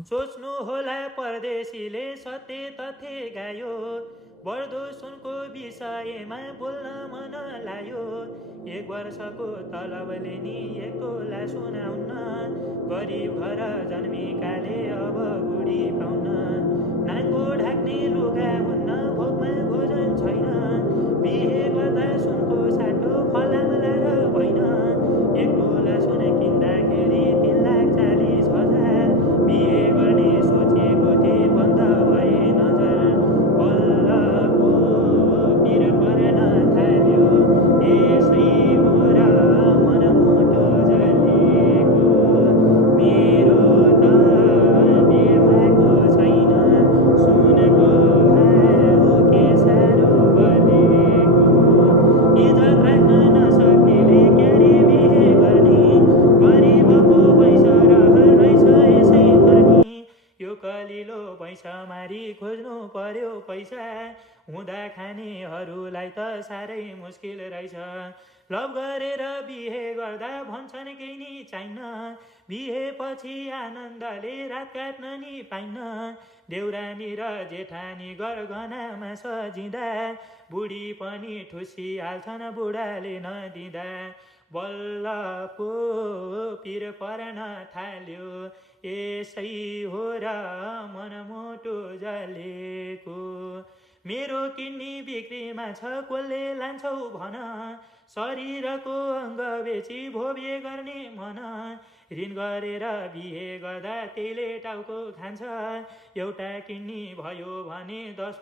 सोच्नु होला परदेशीले सत्य तथ्य गायो, बढ्दो सुनको विषयमा बोल्न मन लायो। 1 वर्षको तलबले नि एक तोला सुनाउन्न, गरिब घर जन्मिकाले अब बुढी पाउन। नाङ्गो ढाक्ने लुगा हुन्न, भोकमा भोजन छैन, बिहे गर्दा सुनको साटो फलामला र होइन। 1 तोला सुन किन्दाखेरि 3,40,000, बिहे गर्ने सोचेको थिए बन्द भए नजर। बल्ल पो पिर पर्न थाल्यो, यसै हो र मनमुटो जलेको। मेरो त बिहे भएको छैन, सुनको भाउ के साह्रो बलेको। इज्जत राख्न नसक्नेले क्यारे बिहे गर्ने, गरिबको पैसा रहेछ यसै पर्ने। यो कलिलो पैसामारी खोज्नु पर्यो पैसा, हुँदा खानेहरूलाई त साह्रै मुस्किल रहेछ। लभ गरेर बिहे गर्दा भन्छन् केही नि चाहिन्न, बिहेपछि आनन्दले रात काट्न नि पाइन्न। देउरानी र जेठानी गरगहनामा सजिँदा, बुढी पनि ठुसिहाल्छन् बुढाले नदिँदा। बल्ल पो पिर पर्न थाल्यो, यसै हो र मनमुटो जलेको। मेरो किडनी बिक्रीमा छ, कसले लान्छौ भन, शरीरको अङ्ग बेची भो बिहे गर्ने मन। ऋण गरेर बिहे गर्दा त्यहीले टाउको खान्छ, एउटा किडनी भयो भने 10